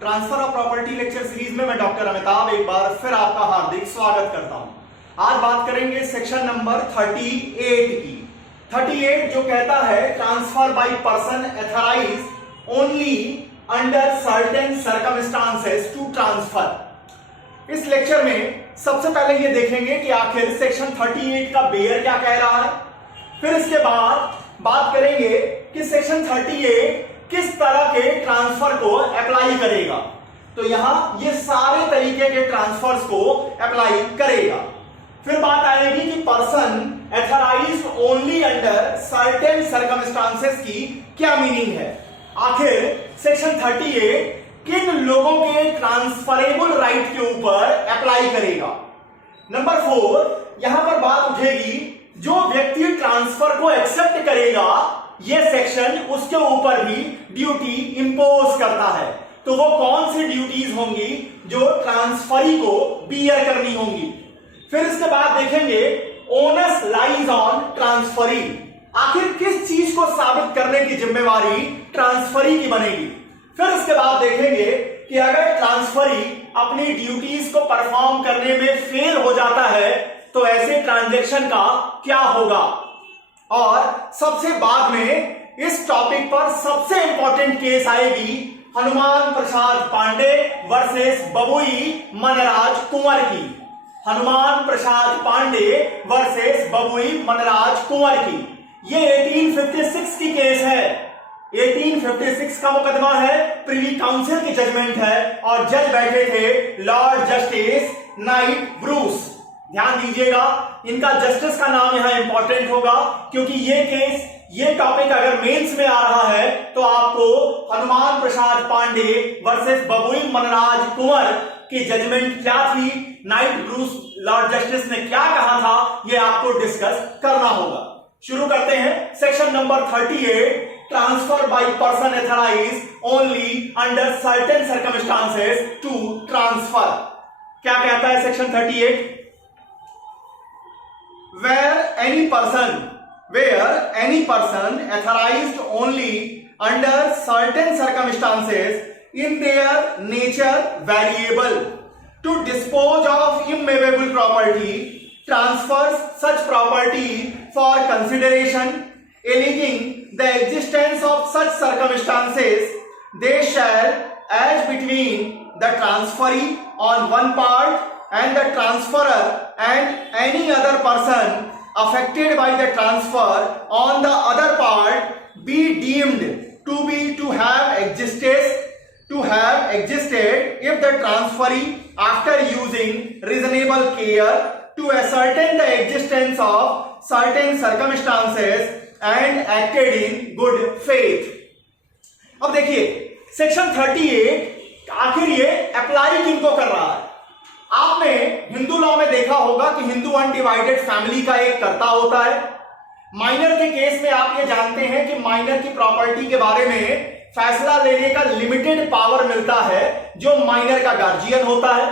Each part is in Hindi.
Transfer of property lecture series में मैं डॉक्टर अमिताभ एक बार फिर आपका हार्दिक स्वागत करता हूं। आज बात करेंगे सेक्शन नंबर 38 की। 38 जो कहता है transfer by person authorised only under certain circumstances to transfer. इस लेक्चर में सबसे पहले ये देखेंगे कि आखिर सेक्शन 38 का बेयर क्या कह रहा है। फिर इसके बाद बात करेंगे कि सेक्शन 38 किस तरह के ट्रांसफर को अप्लाई करेगा। तो यहां ये सारे तरीके के ट्रांसफर्स को अप्लाई करेगा। फिर बात आएगी कि person authorised only under certain circumstances की क्या मीनिंग है। आखिर सेक्शन 38 किन लोगों के ट्रांसफरेबल राइट के ऊपर अप्लाई करेगा। नंबर 4 यहां पर बात उठेगी जो व्यक्ति ट्रांसफर को एक्सेप्ट करेगा ये सेक्शन उसके ऊपर भी ड्यूटी इंपोज करता है। तो वो कौन सी ड्यूटीज होंगी जो ट्रांसफरी को बियर करनी होंगी। फिर इसके बाद देखेंगे ओनस लाइज ऑन ट्रांसफरी। आखिर किस चीज को साबित करने की जिम्मेवारी ट्रांसफरी की बनेगी। फिर इसके बाद देखेंगे कि अगर ट्रांसफरी अपनी ड्यूटीज को परफॉर्म करने में फेल हो जाता है तो ऐसे ट्रांजैक्शन का क्या होगा। और सबसे बाद में इस टॉपिक पर सबसे इंपॉर्टेंट केस आएगी हनुमान प्रसाद पांडे वर्सेस बबुई मनराज कुंवर की। हनुमान प्रसाद पांडे वर्सेस बबुई मनराज कुंवर की ये 1856 की केस है। 1856 का मुकदमा है, प्रिवी काउंसिल की जजमेंट है और जज बैठे थे लॉर्ड जस्टिस नाइट ब्रूस। ध्यान दीजिएगा, इनका जस्टिस का नाम यहां इंपॉर्टेंट होगा क्योंकि ये केस, ये टॉपिक अगर मेंस में आ रहा है तो आपको हनुमान प्रसाद पांडे वर्सेस बबुई मनराज कुंवर की जजमेंट क्या थी, नाइट ब्रूस लॉर्ड जस्टिस ने क्या कहा था, ये आपको डिस्कस करना होगा। शुरू करते हैं section number 38 transfer by person authorised only under certain circumstances to transfer. क्या कहता है section 38? where any person authorized only under certain circumstances in their nature variable to dispose of immovable property transfers such property for consideration alleging the existence of such circumstances, they shall as between the transferee on one part and the transferor and any other person affected by the transfer on the other part be deemed to have existed if the transferee after using reasonable care to ascertain the existence of certain circumstances and acted in good faith। अब देखिए सेक्शन 38 आखिर ये अप्लाई किनको कर रहा है। आपने हिंदू लॉ में देखा होगा कि हिंदू अनडिवाइडेड फैमिली का एक कर्ता होता है। माइनर के केस में आप ये जानते हैं कि माइनर की प्रॉपर्टी के बारे में फैसला लेने का लिमिटेड पावर मिलता है जो माइनर का गार्जियन होता है।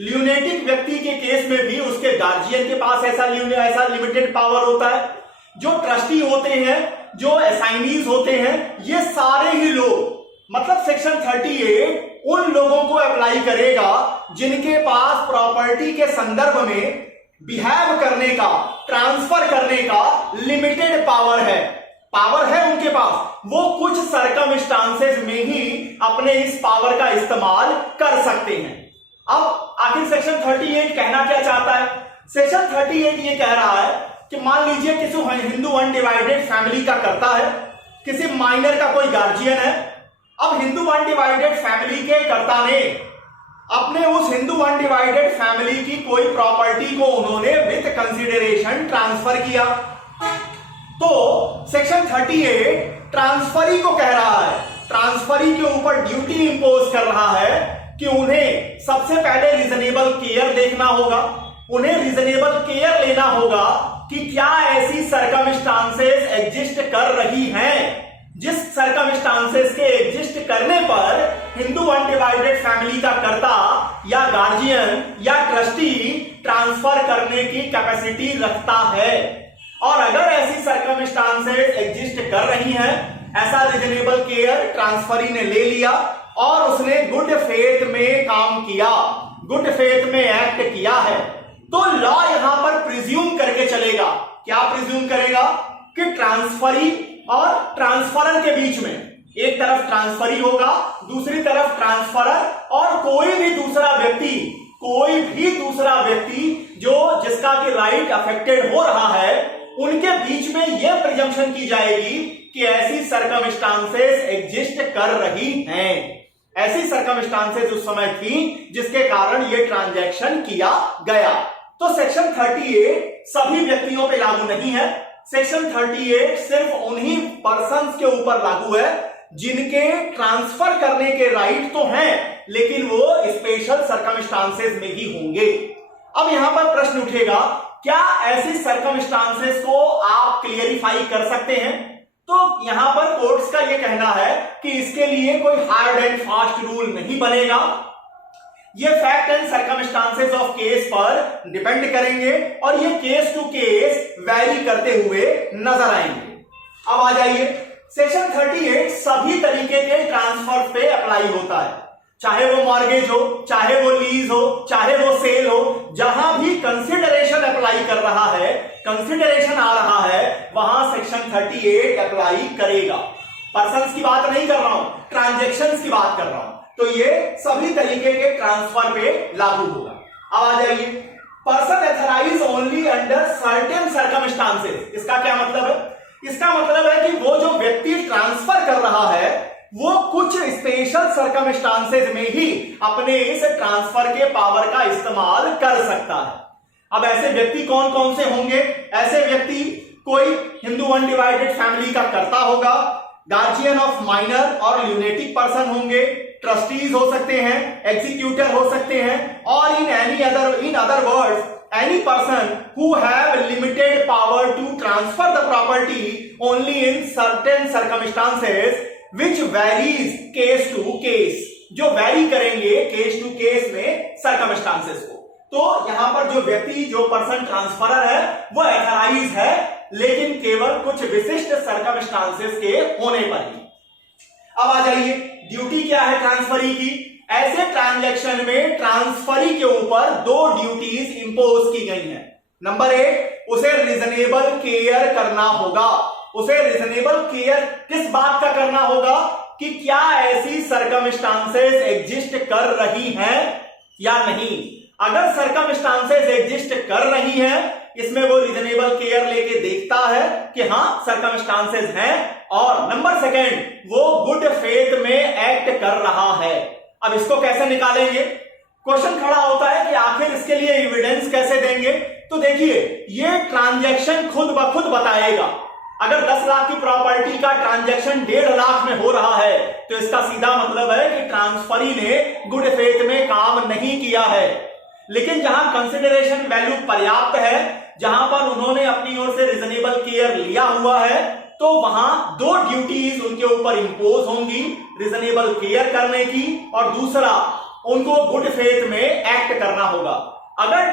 ल्यूनेटिक व्यक्ति के केस में भी उसके गार्जियन के पास ऐसा लिमिटेड पावर होता है। जो ट्रस्टी होते हैं, जो असाइनीज होते हैं, ये सारे ही लोग, मतलब सेक्शन 38 उन लोगों को अप्लाई करेगा जिनके पास प्रॉपर्टी के संदर्भ में बिहेव करने का, ट्रांसफर करने का लिमिटेड पावर है उनके पास। वो कुछ सर्कमस्टांसेस में ही अपने इस पावर का इस्तेमाल कर सकते हैं। अब आखिर सेक्शन 38 कहना क्या चाहता है। सेक्शन 38 ये कह रहा है कि मान लीजिए किसी हिंदू अनडिवाइडेड फैमिली का कर्ता है, किसी माइनर का कोई गार्जियन है। अब हिंदू अनडिवाइडेड फैमिली के कर्ता ने अपने उस हिंदू अनडिवाइडेड फैमिली की कोई प्रॉपर्टी को उन्होंने विद कंसीडरेशन ट्रांसफर किया। तो सेक्शन 38 ट्रांसफरी को कह रहा है, ट्रांसफरी के ऊपर ड्यूटी इंपोज कर रहा है कि उन्हें सबसे पहले रीजनेबल केयर देखना होगा। उन्हें रीजनेबल केयर लेना होगा कि क्या ऐसी सर्कमस्टांसेस एग्जिस्ट कर रही हैं जिस सर्कमस्टांसेस के एग्जिस्ट करने पर हिंदू अनडिवाइडेड फैमिली का कर्ता या गार्जियन या ट्रस्टी ट्रांसफर करने की कैपेसिटी रखता है। और अगर ऐसी सर्कमस्टांसेस एग्जिस्ट कर रही हैं, ऐसा रीजनेबल केयर ट्रांसफरी ने ले लिया और उसने गुड फेथ किया, गुड फेथ में एक्ट किया है, तो लॉ यहां पर प्रिज्यूम करके चलेगा। क्या प्रिज्यूम करेगा? कि ट्रांसफरी और ट्रांसफरर के बीच में एक तरफ ट्रांसफरी होगा, दूसरी तरफ ट्रांसफरर, और कोई भी दूसरा व्यक्ति जो जिसका कि राइट अफेक्टेड हो रहा है, उनके बीच में यह प्रिजम्पशन की जाएगी कि ऐसी सर्कमस्टांसेस एग्जिस्ट कर रही हैं। ऐसी सर्कमस्टांसेस उस समय थी जिसके कारण यह ट्रांजैक्शन किया गया। तो सेक्शन 38 सभी व्यक्तियों पे लागू नहीं है। सेक्शन 38 सिर्फ उन्हीं पर्सन्स के ऊपर लागू है जिनके ट्रांसफर करने के राइट तो हैं, लेकिन वो स्पेशल सर्कमस्टांसेस में ही होंगे। अब यहां पर प्रश्न उठेगा, क्या ऐसी सर्कमस्टांसेस को आप क्लियरिफाई कर सकते हैं? तो यहां पर कोर्ट्स का यह कहना है कि इसके लिए कोई हार्ड एंड फास्ट रूल नहीं बनेगा। ये fact and circumstances of case पर डिपेंड करेंगे और ये केस टू केस वैरी करते हुए नजर आएंगे। अब आ जाइए, सेक्शन 38 सभी तरीके के ट्रांसफर पे अप्लाई होता है, चाहे वो मॉर्गेज हो, चाहे वो लीज हो, चाहे वो सेल हो। जहां भी कंसिडरेशन अप्लाई कर रहा है, कंसिडरेशन आ रहा है, वहां सेक्शन 38 अप्लाई करेगा। पर्सन्स की बात नहीं कर रहा हूं, ट्रांजैक्शंस की बात कर रहा हूं। तो ये सभी तरीके के ट्रांसफर पे लागू होगा। अब आ जाइए, person authorised only under certain circumstances. इसका क्या मतलब है? इसका मतलब है कि वो जो व्यक्ति ट्रांसफर कर रहा है वो कुछ स्पेशल सर्कमस्टांसेस में ही अपने इस ट्रांसफर के पावर का इस्तेमाल कर सकता है। अब ऐसे व्यक्ति कौन कौन से होंगे? ऐसे व्यक्ति कोई हिंदू अनडिवाइडेड फैमिली का कर्ता होगा, गार्जियन ऑफ माइनर और ल्यूनेटिक पर्सन होंगे, ट्रस्टीज हो सकते हैं, एग्जीक्यूटर हो सकते हैं, और in other words any person who have limited power to transfer the property only in certain circumstances which varies case to case, जो वैरी करेंगे केस टू केस में सर्कमस्टांसेस को। तो यहां पर जो व्यक्ति, जो पर्सन ट्रांसफरर है, वो एथराइज है, लेकिन केवल कुछ विशिष्ट सर्कमस्टांसेस के होने पर ही। अब आ जाइए, ड्यूटी क्या है ट्रांसफरी की? ऐसे ट्रांजैक्शन में ट्रांसफरी के ऊपर दो ड्यूटीज इंपोज की गई हैं। नंबर 1, उसे रीजनेबल केयर करना होगा। उसे रीजनेबल केयर किस बात का करना होगा? कि क्या ऐसी सर्कमस्टांसेस एग्जिस्ट कर रही हैं या नहीं। अगर सर्कमस्टांसेस एग्जिस्ट कर रही हैं, इसमें वो रीजनेबल केयर लेके देखता है कि हां सर्कमस्टांसेस हैं, और नंबर 2, वो गुड फेथ में एक्ट कर रहा है। अब इसको कैसे निकालेंगे? क्वेश्चन खड़ा होता है कि आखिर इसके लिए एविडेंस कैसे देंगे? तो देखिए, ये ट्रांजैक्शन खुद ब खुद बताएगा। अगर 10 लाख की प्रॉपर्टी का ट्रांजैक्शन 1.5 लाख में हो रहा है, तो इसका सीधा मतलब है कि ट्रांसफरी ने गुड फेथ में काम नहीं किया है। लेकिन जहां कंसिडरेशन वैल्यू पर्याप्त है, जहां पर उन्होंने अपनी ओर से रीजनेबल केयर लिया हुआ है, तो वहां दो ड्यूटीज उनके ऊपर इंपोज होंगी, रीजनेबल केयर करने की, और दूसरा उनको गुड फेथ में एक्ट करना होगा। अगर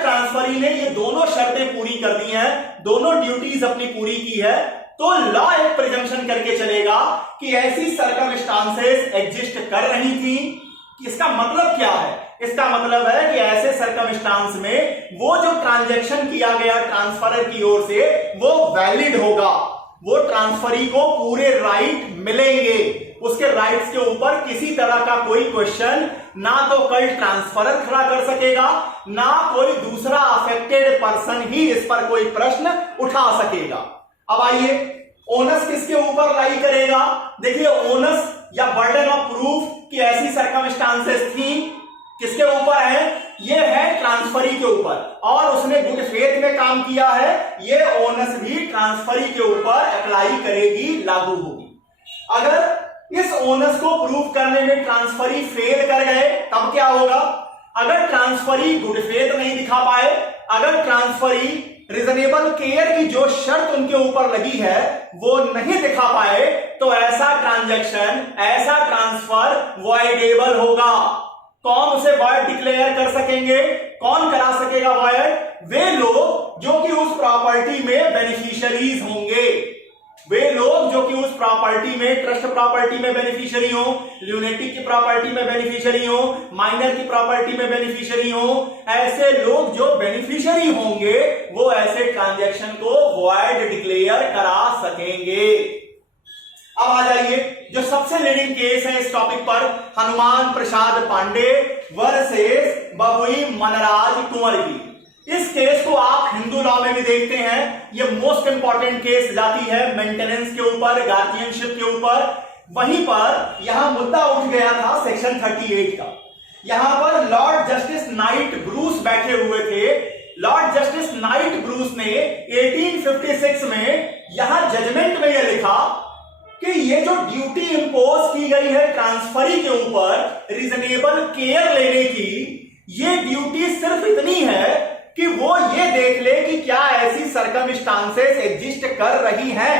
ट्रांसफरी ने ये दोनों शर्तें पूरी कर दी हैं, दोनों ड्यूटीज अपनी पूरी की है, तो लॉ एक प्रिजम्पशन करके चलेगा कि ऐसी सर्कमस्टांसेस एग्जिस्ट कर रही थी। इसका मतलब क्या है? इसका मतलब है कि ऐसे सर्कमस्टांस में वो जो ट्रांजैक्शन किया गया ट्रांसफरर की ओर से, वो वैलिड होगा। वो ट्रांसफरी को पूरे राइट मिलेंगे, उसके राइट्स के ऊपर किसी तरह का कोई क्वेश्चन ना तो कल ट्रांसफरर खड़ा कर सकेगा, ना कोई दूसरा अफेक्टेड पर्सन ही इस पर कोई प्रश्न उठा सकेगा। अब आइए, ओनस किसके ऊपर लाई करेगा? देखिए, ओनस या बर्डन ऑफ प्रूफ कि ऐसी सर्कमस्टांसेस थी, किसके ऊपर है? ये है ट्रांसफरी के ऊपर, और उसने गुड फेथ में काम किया है। ये ओनस भी ट्रांसफरी के ऊपर अप्लाई करेगी, लागू होगी। अगर इस ओनस को प्रूव करने में ट्रांसफरी फेल कर गए, तब क्या होगा? अगर ट्रांसफरी गुड फेथ नहीं दिखा पाए, अगर ट्रांसफरी रीजनेबल केयर की जो शर्त उनके ऊपर लगी है वो नहीं दिखा पाए, तो ऐसा ट्रांजैक्शन, ऐसा ट्रांसफर वॉइडेबल होगा। कौन उसे वॉइड डिक्लेयर कर सकेंगे? कौन करा सकेगा वॉइड? वे लोग जो कि उस प्रॉपर्टी में बेनिफिशियरीज होंगे। वे लोग जो कि उस प्रॉपर्टी में, ट्रस्ट प्रॉपर्टी में बेनिफिशियरी हो, ल्यूनेटिक की प्रॉपर्टी में बेनिफिशियरी हो, माइनर की प्रॉपर्टी में बेनिफिशियरी हो, ऐसे लोग जो बेनिफिशियरी होंगे वो ऐसे ट्रांजैक्शन को वॉइड डिक्लेयर करा सकेंगे। अब आ जाइए, जो सबसे लीडिंग केस है इस टॉपिक पर, हनुमान प्रसाद पांडे वर्सेस बबुई मनराज कुंवर की। इस केस को आप हिंदू लॉ में भी देखते हैं। ये मोस्ट इंपॉर्टेंट केस जाती है मेंटेनेंस के ऊपर, गार्जियनशिप के ऊपर। वहीं पर यहां मुद्दा उठ गया था सेक्शन 38 का। यहां पर लॉर्ड जस्टिस नाइट ब्रूस बैठे हुए थे। लॉर्ड जस्टिस नाइट ब्रूस ने 1856 में यहां जजमेंट में यह लिखा कि ये जो ड्यूटी इंपोज की गई है ट्रांसफरी के ऊपर रीजनेबल केयर लेने की, ये ड्यूटी सिर्फ इतनी है कि वो ये देख ले कि क्या ऐसी सर्कमस्टांसेस एग्जिस्ट कर रही हैं।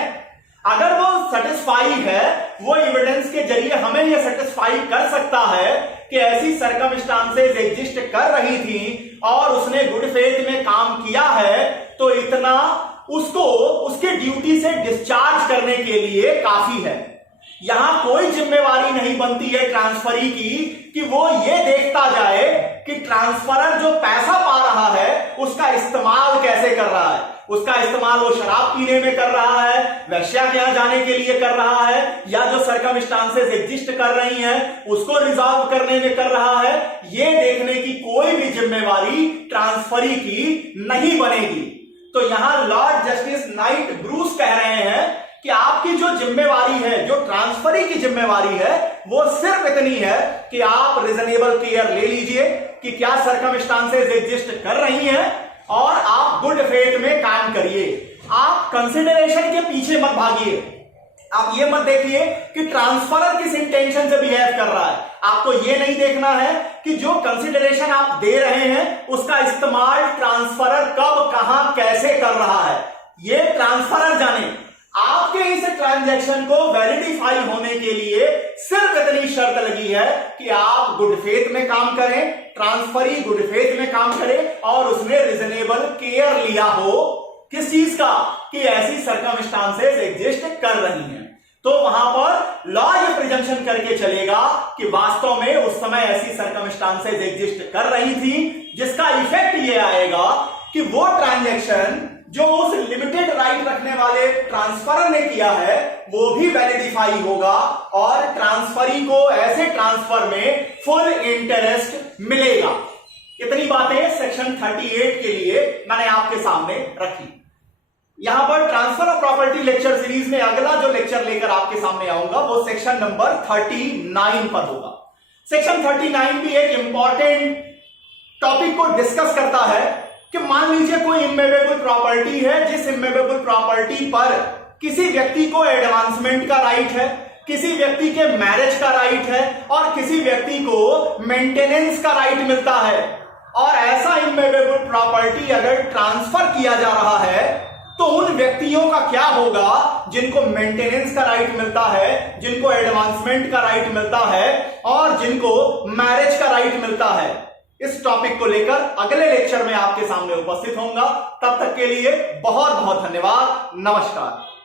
अगर वो सेटिस्फाई है, वो एविडेंस के जरिए हमें ये सेटिस्फाई कर सकता है कि ऐसी सर्कमस्टांसेस एग्जिस्ट कर रही थी और उसने गुड फेथ में काम किया है, तो इतना उसको उसके ड्यूटी से डिस्चार्ज करने के लिए काफी है। यहां कोई जिम्मेवारी नहीं बनती है ट्रांसफरी की कि वो ये देखता जाए कि ट्रांसफरर जो पैसा पा रहा है उसका इस्तेमाल कैसे कर रहा है। उसका इस्तेमाल वो शराब पीने में कर रहा है, वेश्या के यहां जाने के लिए कर रहा है, या जो सर्कमस्टांसेस एग्जिस्ट कर रही हैं उसको रिजॉल्व करने में कर रहा है। ये देखने की कोई भी जिम्मेवारी ट्रांसफरी की नहीं बनेगी। तो यहां लॉर्ड जस्टिस नाइट ब्रूस कह रहे हैं कि आपकी जो जिम्मेवारी है, जो ट्रांसफरी की जिम्मेवारी है, वो सिर्फ इतनी है कि आप रीजनेबल केयर ले लीजिए कि क्या सर्कमस्टांसेस एग्जिस्ट कर रही हैं और आप गुड फेथ में काम करिए। आप कंसिडरेशन के पीछे मत भागिए। आप ये मत देखिए कि ट्रांसफरर किस इंटेंशन से बिहेव कर रहा है। आपको ये नहीं देखना है कि जो कंसिडरेशन आप दे रहे हैं उसका इस्तेमाल ट्रांसफरर कब, कहां, कैसे कर रहा है, ये ट्रांसफरर जाने। आपके इस ट्रांजैक्शन को वैलिडिफाई होने के लिए सिर्फ इतनी शर्त लगी है कि आप गुड फेथ में काम करें, ट्रांसफरी गुड फेथ में काम करे और उसने रीजनेबल केयर लिया हो किस चीज का, कि ऐसी सर्कमस्टांसेस एग्जिस्ट कर रही हैं। तो वहां पर लॉ ये प्रिजम्पशन करके चलेगा कि वास्तव में उस समय ऐसी सर्कमस्टांसेस एग्जिस्ट कर रही थी, जिसका इफेक्ट ये आएगा कि वो ट्रांजैक्शन जो उस लिमिटेड राइट रखने वाले ट्रांसफरर ने किया है वो भी वैलिडिफाई होगा और ट्रांसफरी को ऐसे ट्रांसफर में फुल इंटरेस्ट मिलेगा। इतनी बातें सेक्शन 38 के लिए मैंने आपके सामने रखी। यहां पर transfer of property lecture series में अगला जो लेक्चर लेकर आपके सामने आऊंगा वो सेक्शन नंबर 39 पर होगा। सेक्शन 39 भी एक इंपॉर्टेंट टॉपिक को डिस्कस करता है कि मान लीजिए कोई इमूवेबल प्रॉपर्टी है, जिस इमूवेबल प्रॉपर्टी पर किसी व्यक्ति को एडवांसमेंट का राइट है, किसी व्यक्ति के मैरिज का राइट है और किसी व्यक्ति को मेंटेनेंस का राइट मिलता है। और ऐसा इमूवेबल प्रॉपर्टी अगर ट्रांसफर किया जा रहा है तो उन व्यक्तियों का क्या होगा जिनको मेंटेनेंस का राइट मिलता है, जिनको एडवांसमेंट का राइट मिलता है और जिनको मैरिज का राइट मिलता है। इस टॉपिक को लेकर अगले लेक्चर में आपके सामने उपस्थित होऊंगा। तब तक के लिए बहुत बहुत धन्यवाद। नमस्कार।